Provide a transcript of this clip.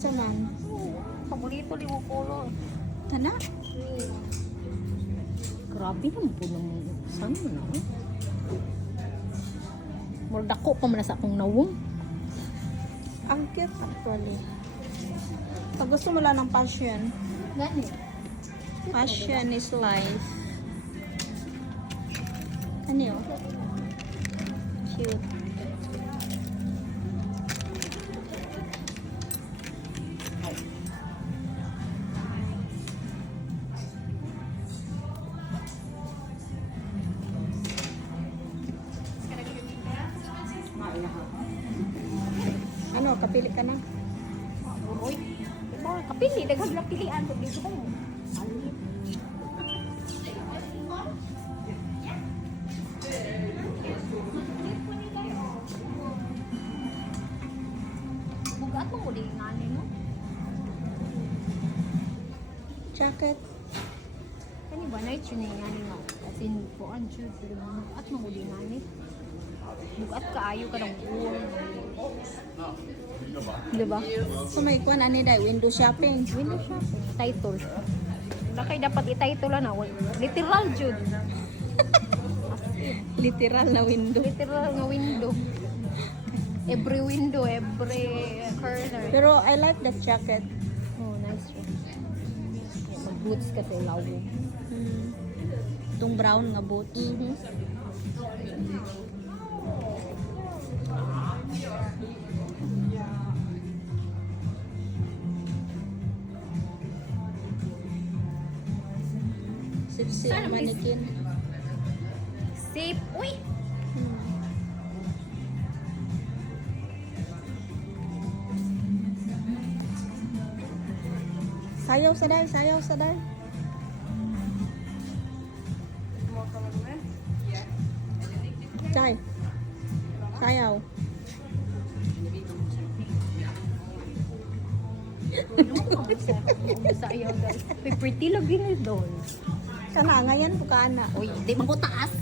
Saman. Paborito ni mo color. Tana? Grabe naman po ng saan mo na. Mordako pa man sa akong nawong. Ang cute actually. Pag gusto mo lang ng passion, Gani. passion is life. Ano yun? Cute. Ano, kapili ka na? Uy. Diba, kapili. Daghang lang pilian. Pag dito ko. Bugat mo mo din nga no? Jacket. Kani ba na ito na yan nga? As in, kuan siya. Bugat mo mo din nga ni. Bugat kaayo ka ng ulo. Diba? So may kuan ani dai window shopping. Window shopping. Title. Nakay dapat i-title na. Literal jud. Literal na window. Literal nga window. Every window, every corner. Pero I like that jacket. Oh, nice one. Mag-boots ka sa ilaw. Itong brown nga boots. Sipsi ang mannequin. Safe. Uy! Sayaw sa day, sayaw sa day. Chay. Sayaw. Sa ayaw guys. Pretty lagi na doon. Kana ngayon ko kana. Uy, di man ko taas.